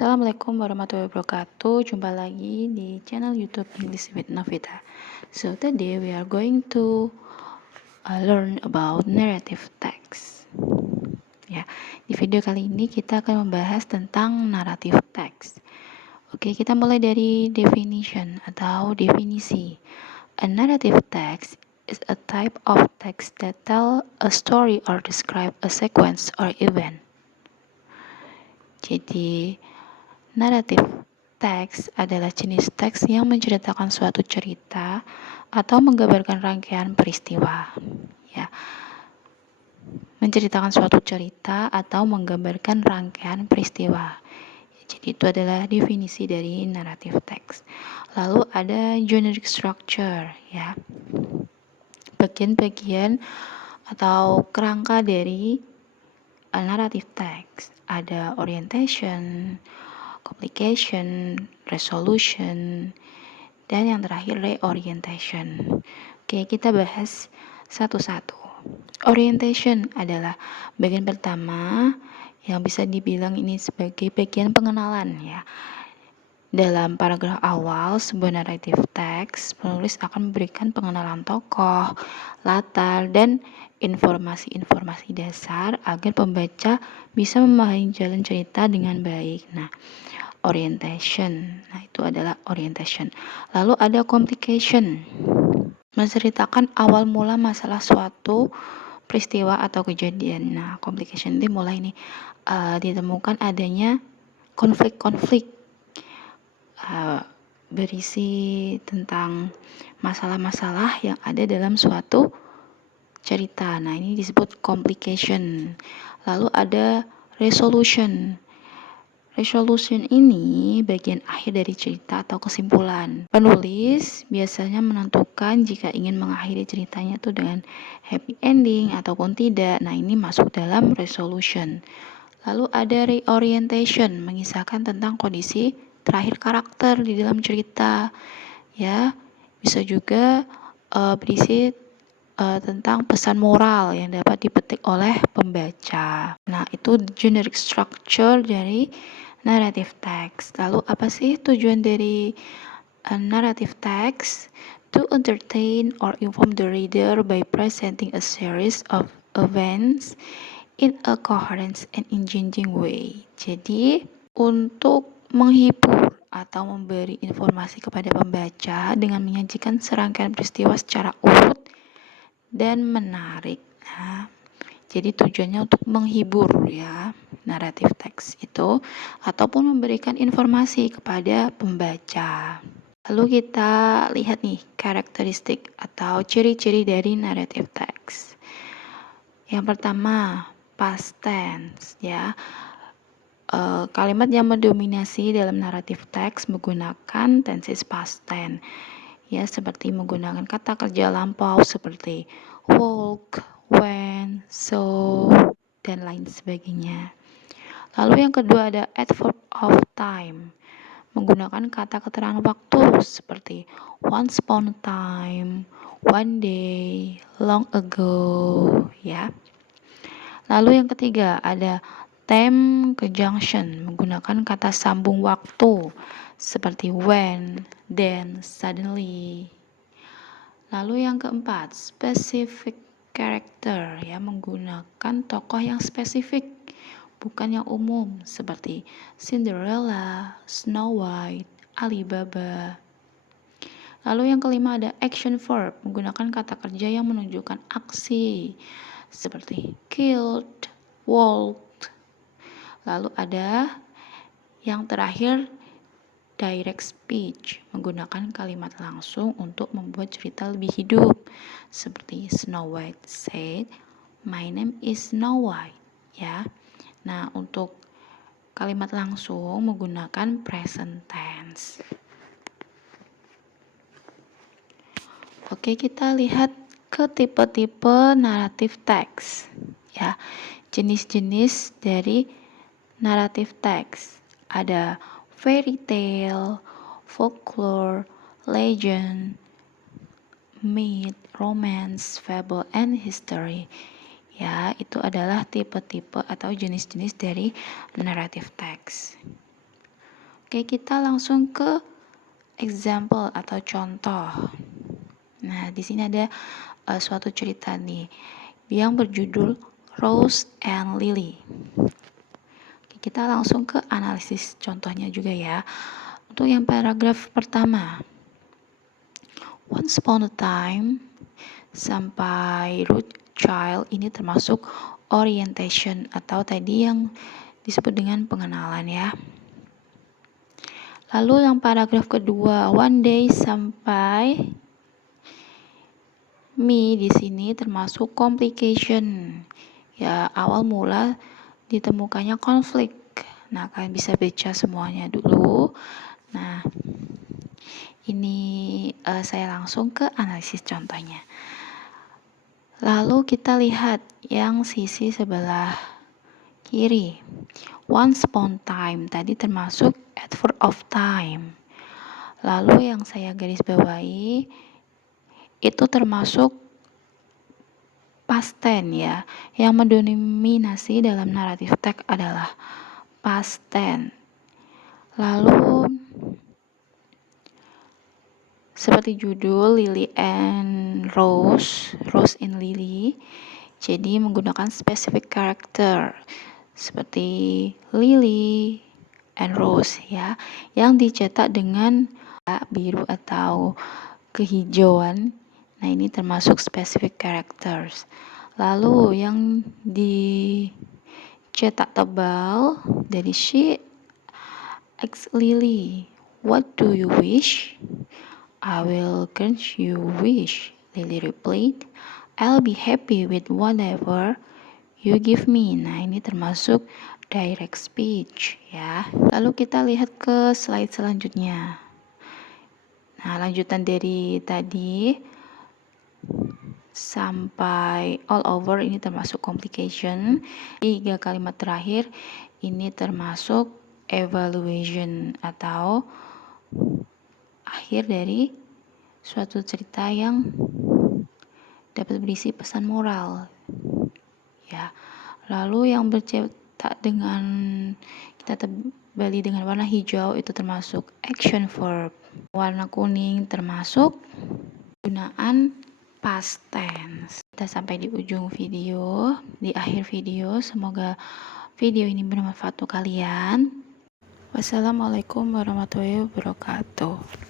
Assalamualaikum warahmatullahi wabarakatuh. Jumpa lagi di channel YouTube English with Novita. So today we are going to learn about narrative text. Ya, di video kali ini kita akan membahas tentang narrative text. Oke, kita mulai dari definition atau definisi. A narrative text is a type of text that tell a story or describe a sequence or event. Jadi, naratif teks adalah jenis teks yang menceritakan suatu cerita atau menggambarkan rangkaian peristiwa. Ya, menceritakan suatu cerita atau menggambarkan rangkaian peristiwa. Jadi itu adalah definisi dari naratif teks. Lalu ada generic structure, ya, bagian-bagian atau kerangka dari naratif teks. Ada orientation, complication, resolution, dan yang terakhir reorientation. Oke, kita bahas satu-satu. Orientation adalah bagian pertama yang bisa dibilang ini sebagai bagian pengenalan, ya. Dalam paragraf awal sebuah naratif teks, penulis akan memberikan pengenalan tokoh, latar, dan informasi-informasi dasar agar pembaca bisa memahami jalan cerita dengan baik. Nah, orientation. Nah, itu adalah orientation. Lalu ada complication. Menceritakan awal mula masalah suatu peristiwa atau kejadian. Nah, complication itu mulai nih ditemukan adanya konflik-konflik berisi tentang masalah-masalah yang ada dalam suatu cerita. Nah, ini disebut complication. Lalu ada resolution. Resolution ini bagian akhir dari cerita atau kesimpulan. Penulis biasanya menentukan jika ingin mengakhiri ceritanya itu dengan happy ending ataupun tidak. Nah, ini masuk dalam resolution. Lalu ada reorientation, mengisahkan tentang kondisi terakhir karakter di dalam cerita. Ya, bisa juga berisi tentang pesan moral yang dapat dipetik oleh pembaca. Nah, itu generic structure dari narrative text. Lalu apa sih tujuan dari narrative text? To entertain or inform the reader by presenting a series of events in a coherent and engaging way. Jadi, untuk menghibur atau memberi informasi kepada pembaca dengan menyajikan serangkaian peristiwa secara urut dan menarik. Nah, jadi tujuannya untuk menghibur, ya, naratif teks itu, ataupun memberikan informasi kepada pembaca. Lalu kita lihat nih karakteristik atau ciri-ciri dari naratif teks. Yang pertama, past tense, ya. Kalimat yang mendominasi dalam naratif teks menggunakan tenses past tense, ya, seperti menggunakan kata kerja lampau seperti walk, went, so, dan lain sebagainya. Lalu yang kedua ada adverb of time, menggunakan kata keterangan waktu seperti once upon a time, one day, long ago, ya. Lalu yang ketiga ada time conjunction, menggunakan kata sambung waktu seperti when, then, suddenly. Lalu yang keempat, specific character, ya, menggunakan tokoh yang spesifik, bukan yang umum seperti Cinderella, Snow White, Alibaba. Lalu yang kelima ada action verb, menggunakan kata kerja yang menunjukkan aksi seperti killed, walked. Lalu ada yang terakhir direct speech, menggunakan kalimat langsung untuk membuat cerita lebih hidup seperti Snow White said, "My name is Snow White." Ya. Nah, untuk kalimat langsung menggunakan present tense. Oke, kita lihat ke tipe-tipe naratif teks, ya. Jenis-jenis dari naratif teks ada fairy tale, folklore, legend, myth, romance, fable, and history. Ya, itu adalah tipe-tipe atau jenis-jenis dari naratif teks. Oke, kita langsung ke example atau contoh. Nah, di sini ada suatu cerita nih yang berjudul Rose and Lily. Oke, kita langsung ke analisis contohnya juga ya. Untuk yang paragraf pertama, once upon a time, sampai root child ini termasuk orientation atau tadi yang disebut dengan pengenalan ya. Lalu yang paragraf kedua, one day sampai me di sini termasuk complication. Ya, awal mula ditemukannya konflik. Nah, kalian bisa baca semuanya dulu. Nah, ini saya langsung ke analisis contohnya. Lalu kita lihat yang sisi sebelah kiri. Once upon time tadi termasuk adverb of time. Lalu yang saya garis bawahi itu termasuk past tense ya. Yang mendominasi dalam naratif teks adalah past tense. Lalu seperti judul Lily and Rose, Rose and Lily. Jadi menggunakan specific character seperti Lily and Rose ya, yang dicetak dengan biru atau kehijauan. Nah, ini termasuk specific characters. Lalu yang dicetak tebal dari she asks Lily, what do you wish? I will grant you wish. Lily replied, I'll be happy with whatever you give me. Nah, ini termasuk direct speech ya. Lalu kita lihat ke slide selanjutnya. Nah, lanjutan dari tadi sampai all over ini termasuk complication. 3 kalimat terakhir ini termasuk evaluation atau akhir dari suatu cerita yang dapat berisi pesan moral. Ya. Lalu yang bercetak dengan kita tebali dengan warna hijau itu termasuk action verb. Warna kuning termasuk penggunaan past tense. Kita sampai di ujung video, di akhir video. Semoga video ini bermanfaat untuk kalian. Wassalamualaikum warahmatullahi wabarakatuh.